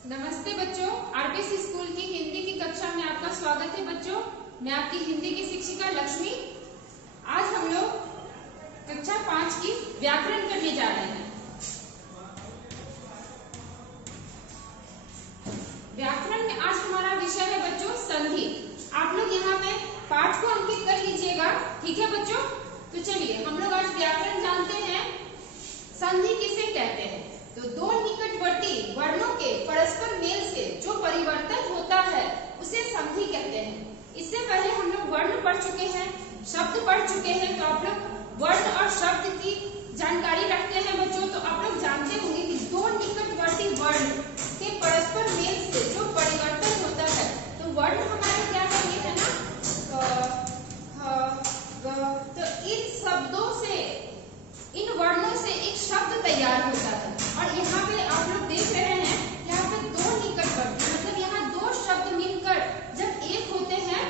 नमस्ते बच्चों, RPC school की हिंदी की कक्षा में आपका स्वागत है। बच्चों, मैं आपकी हिंदी की शिक्षिका लक्ष्मी। आज हम लोग कक्षा 5 की व्याकरण करने जा रहे हैं। व्याकरण में आज हमारा विषय है बच्चों संधि। आप लोग यहाँ पे पाठ को अंकित कर लीजिएगा, ठीक है बच्चों। तो चलिए हम लोग आज व्याकरण जानते हैं। संधि किसे कहते हैं? तो दो निकटवर्ती वर्णों के परस्पर मेल से जो परिवर्तन होता है उसे संधि कहते हैं। इससे पहले हम लोग वर्ण पढ़ चुके हैं, शब्द पढ़ चुके हैं। तो आप लोग वर्ण और शब्द की जानकारी रखते हैं बच्चों। तो आप लोग जानते होंगे कि दो निकटवर्ती वर्ण के परस्पर मेल से जो परिवर्तन होता है, तो वर्ण हमारे क्या चाहिए है ना, तो इन शब्दों से, इन वर्णों से एक शब्द तैयार होता है। और यहाँ पे आप लोग देख रहे हैं, यहाँ पे दो निकटवर्ती, मतलब यहाँ दो शब्द मिलकर जब एक होते हैं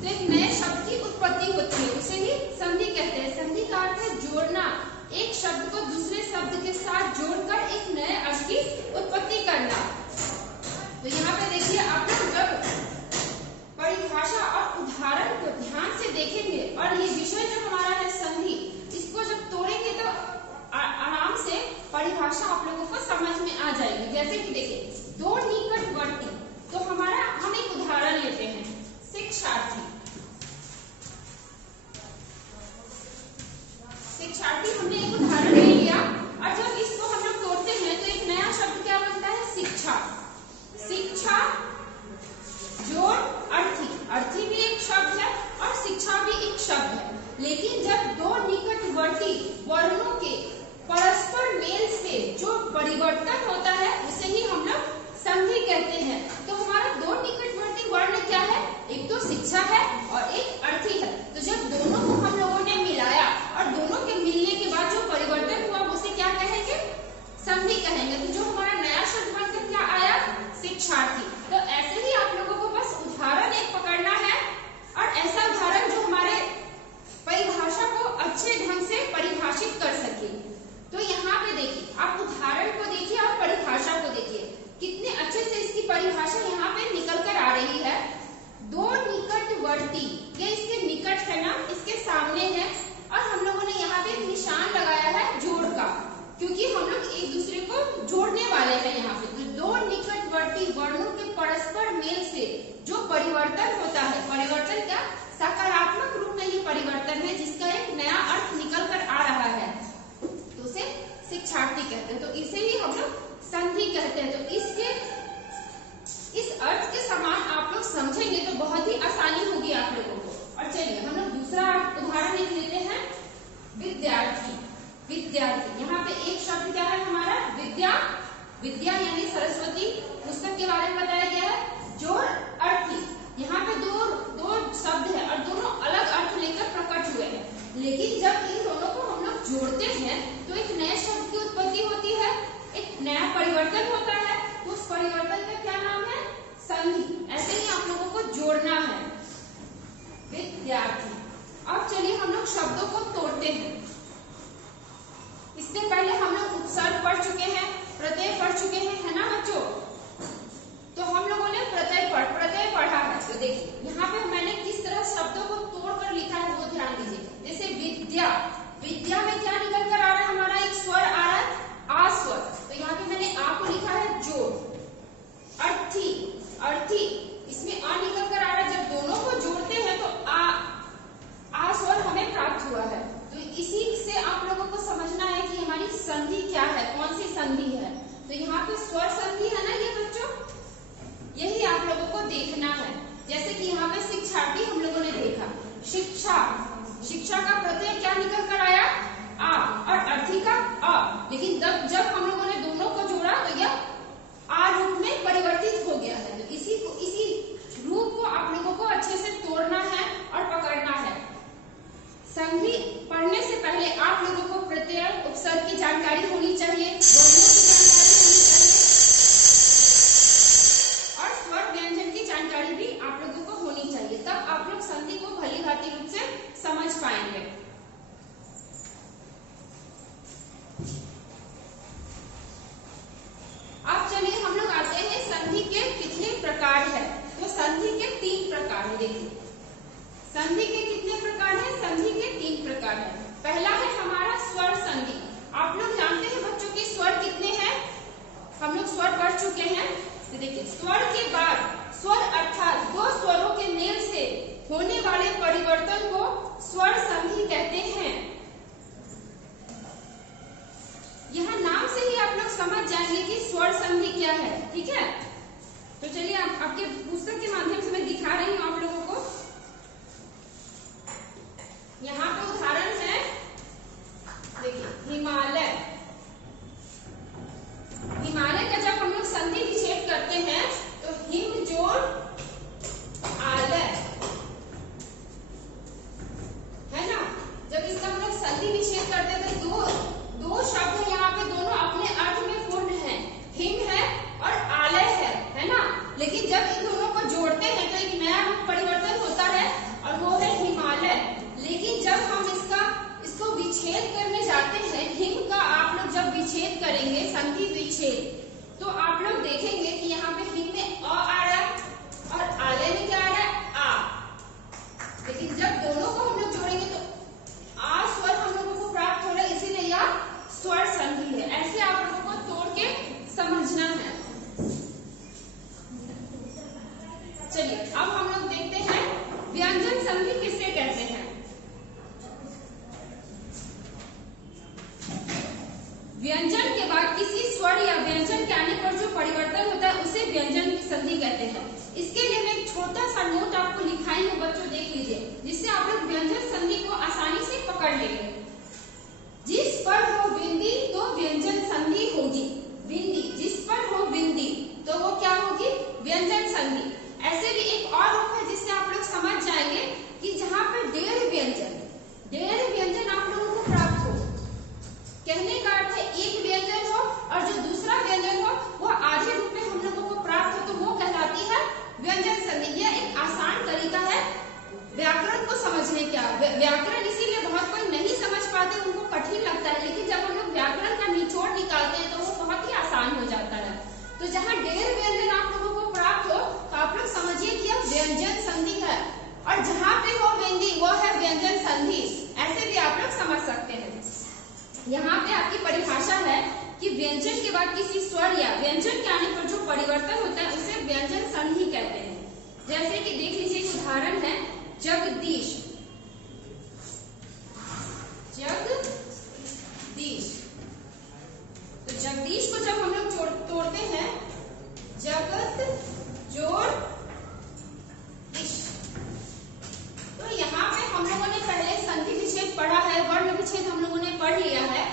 तो एक नए शब्द की उत्पत्ति होती है, उसे ही संधि कहते हैं। संधि का अर्थ है जोड़ना, एक शब्द को दूसरे शब्द के साथ जोड़कर एक नए अर्थ की उत्पत्ति करना। तो यहाँ पे देखिए, आप लोग जब परिभाषा और उदाहरण को ध्यान से देखेंगे और ये विषय जो हमारा है संधि, इसको जब तोड़ेंगे तो आराम से परिभाषा आप लोगों को समझ में आ जाएगी। जैसे कि देखिए, दो निकटवर्ती, तो हमारा हम एक उदाहरण लेते हैं, शिक्षार्थी। शिक्षार्थी हमने एक उदाहरण ले लिया, और जब इसको हम लोग तोड़ते हैं तो एक नया शब्द क्या बनता है? शिक्षा। शिक्षा जोड़ अर्थी, अर्थी भी एक शब्द है और शिक्षा भी एक शब्द है। लेकिन जब दो निकटवर्ती वर्णों के परस्पर मेल से जो परिवर्तन होता है उसे ही हम लोग संधि कहते हैं। तो हमारा दो निकटवर्ती वर्ण क्या है? एक तो शिक्षा है और एक अर्थी है। तो जब दोनों को हम लोगों ने मिलाया और दोनों के मिलने के बाद जो परिवर्तन हुआ उसे क्या कहेंगे? संधि कहेंगे। तो जो हमारा नया शब्द बनकर क्या आया? शिक्षार्थी। तो ऐसे ही आप लोगों को बस उदाहरण एक पकड़ना है, और ऐसा उदाहरण जो हमारे परिभाषा को अच्छे ढंग से परिभाषित कर सके। तो यहाँ पे देखिए, आप उदाहरण को देखिए और परिभाषा को देखिए, कितने अच्छे से इसकी परिभाषा यहाँ पे निकल कर आ रही है। दो निकटवर्ती, ये इसके निकट है ना, इसके सामने है, और हम लोगों ने यहाँ पे एक निशान लगाया है जोड़ का, क्योंकि हम लोग एक दूसरे को जोड़ने वाले हैं यहाँ पे। तो दो निकटवर्ती वर्णों के परस्पर मेल से जो परिवर्तन होता है, परिवर्तन क्या, सकारात्मक रूप में ये परिवर्तन है जिसका एक नया अर्थ निकल कर आ रहा है, तो उसे शिक्षार्थी कहते हैं। तो इसे ही हम लोग संधि कहते हैं। तो इस अर्थ के समान आप लोग समझेंगे तो बहुत ही आसानी होगी आप लोगों को। और चलिए हम लोग दूसरा उदाहरण लिख लेते हैं, विद्यार्थी। विद्यार्थी, यहाँ पे एक शब्द क्या है हमारा? विद्या। विद्या यानी सरस्वती, पुस्तक के बारे में बताया गया है। जोड़ अर्थी, यहाँ पे दो शब्द है और दोनों अलग अर्थ लेकर प्रकट हुए हैं, लेकिन जब इन दोनों को हम लोग जोड़ते हैं तो एक नए शब्द की उत्पत्ति होती है, एक नया परिवर्तन होता है। तो उस परिवर्तन का क्या नाम है? संधि। ऐसे ही आप लोगों को जोड़ना है, विद्यार्थी। अब चलिए हम लोग शब्दों को तोड़ते हैं। इससे पहले हम लोग जाएंगे कि स्वर संधि क्या है। ठीक है, तो चलिए आपके पुस्तक के माध्यम से मैं दिखा रही हूँ आप लोगों को। यहाँ पे उदाहरण है, देखिए हिमालय। हिमालय का जब हम लोग संधि विच्छेद करते हैं तो हिम जोड़ आलय, है ना। जब इसका हम लोग संधि विच्छेद करते हैं तो दो शब्द यहाँ पे दोनों अपने अर्थ में पूर्ण है, हिम है और आलय है ना। लेकिन जब इन दोनों को जोड़ते हैं तो एक नया रूप परिवर्तन होता है और वो है हिमालय। लेकिन जब हम इसको विच्छेद करने जाते हैं, हिम का आप लोग जब विच्छेद करेंगे संधि विच्छेद, तो आप लोग देखेंगे कि यहाँ पे हिम में अ आ रहा है और आलय में क्या आ रहा है, आ। लेकिन जब दोनों को हम लोग जोड़ेंगे तो आ स्वर हम लोगों को प्राप्त हो रहा है, इसीलिए यह स्वर संधि है। ऐसे आप लोगों को तोड़ के समझना है। चलिए अब हम लोग देखते हैं व्यंजन संधि किसे कहते हैं। व्यंजन के बाद किसी स्वर या व्यंजन के आने पर जो परिवर्तन होता है उसे व्यंजन की संधि कहते हैं। इसके लिए मैं एक छोटा सा नोट आपको लिखाई हूँ, बच्चों देख लीजिए, जिससे आप लोग व्यंजन संधि को आसानी से पकड़ लेंगे। जिस पर हो बिंदी तो व्यंजन संधि होगी। बिंदी, जिस पर हो बिंदी तो वो क्या होगी, व्यंजन संधि। ऐसे भी एक और रूप है जिससे आप लोग समझ जाएंगे कि जहाँ पे डेढ़ व्यंजन आप लोगों को प्राप्त हो। कहने का अर्थ है एक व्यंजन हो और जो दूसरा व्यंजन हो वो आधे रूप में हम लोगों को प्राप्त हो, तो वो कहलाती है व्यंजन संधि। यह एक आसान तरीका है व्याकरण को समझने का। व्याकरण इसीलिए बहुत कोई नहीं समझ पाते, उनको कठिन लगता है, लेकिन जब हम लोग व्याकरण का निचोड़ निकालते हैं तो वो बहुत ही आसान हो जाता है। तो जहाँ डेढ़ व्यंजन आप लोगों को प्राप्त हो तो आप लोग समझिए कि यह व्यंजन संधि है, और जहाँ पे हो बिंदी वो है व्यंजन संधि। ऐसे भी आप लोग समझ सकते हैं। यहाँ पे आपकी परिभाषा है कि व्यंजन के बाद किसी स्वर या व्यंजन के आने पर जो परिवर्तन होता है उसे व्यंजन संधि कहते हैं। जैसे कि देख लीजिए एक उदाहरण है, जगदीश। तो जगदीश को जब हम लोग तोड़ते हैं, जगत जोड़ इश, तो यहाँ पे हम लोगों ने पहले संधि विच्छेद पढ़ा है, वर्ण विच्छेद हम लोगों ने पढ़ लिया है।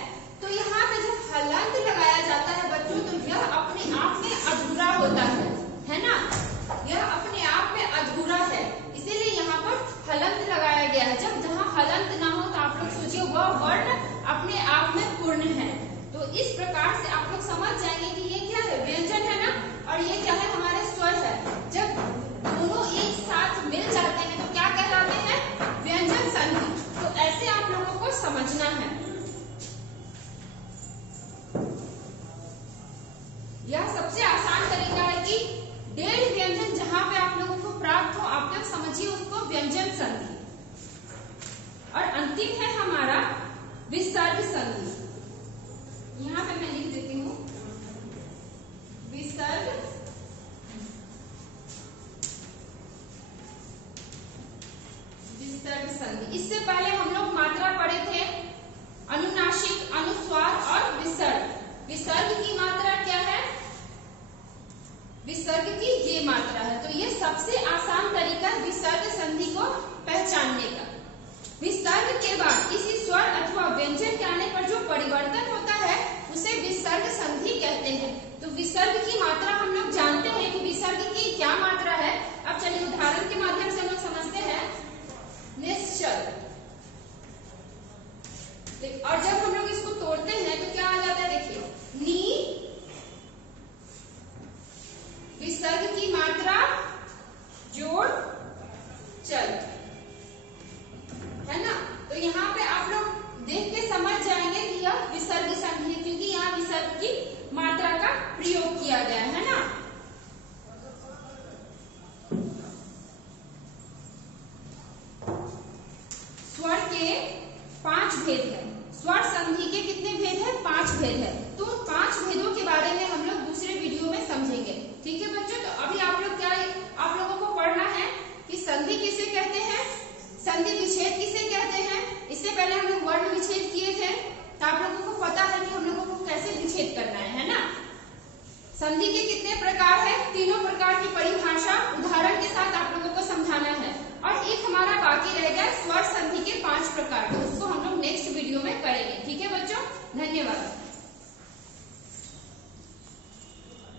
तो यहाँ पे जब हलंत लगाया जाता है बच्चों, तो यह अपने आप में अधूरा होता है ना। यह अपने आप में अधूरा है, इसीलिए यहाँ पर हलंत लगाया गया है। जब जहाँ हलंत ना हो तो आप लोग सोचिए वह वर्ण अपने आप में पूर्ण है। तो इस प्रकार से आप लोग समझ जाएंगे कि ये क्या है, व्यंजन है ना, और ये क्या है, हमारे स्वर है। जब दोनों एक साथ मिल जाते हैं तो क्या कहलाते हैं, व्यंजन संधि। तो ऐसे आप लोगों को समझना है। यह सबसे आसान तरीका है कि डेढ़ व्यंजन जहां पे आप लोगों को प्राप्त हो, आप लोग समझिए उसको व्यंजन संधि। और अंतिम है हमारा विसर्ग संधि। यहाँ पे मैं लिख देती हूँ विसर्ग संधि। इससे पहले हम लोग मात्रा पढ़े थे, अनुनासिक, अनुस्वार और विसर्ग। विसर्ग की मात्रा क्या है, विसर्ग की ये मात्रा है। तो ये सबसे आसान तरीका है विसर्ग संधि को पहचानने का। विसर्ग के बाद किसी स्वर अथवा व्यंजन के आने पर जो परिवर्तन होता है उसे विसर्ग संधि कहते हैं। तो विसर्ग की मात्रा हम लोग जानते हैं कि विसर्ग की क्या मात्रा है। अब चलिए उदाहरण के माध्यम से हम लोग समझते हैं। निश्चल, और जब हम लोग इसको तोड़ते हैं तो क्या आ जाता है, देखिए नी, विसर्ग की मात्रा जोड़ चल, है ना। तो यहाँ पे आप लोग देख के समझ जाएंगे कि यह विसर्ग संधि है, क्योंकि यहाँ विसर्ग की मात्रा का प्रयोग किया गया है ना। स्वर के 5 भेद है। स्वर संधि के कितने भेद है, 5 भेद है। तो 5 भेदों के बारे में हम लोग दूसरे वीडियो में समझेंगे। ठीक है बच्चों, तो अभी आप लोग क्या, आप लोगों को पढ़ना है कि संधि किसे कहते हैं, संधि विच्छेद किसे कहते हैं। इससे पहले हम लोग वर्ण विच्छेद किए थे, तो आप लोगों को पता है कि हम लोगों को कैसे विच्छेद करना है ना। संधि के कितने प्रकार है? तीनों प्रकार की परिभाषा उदाहरण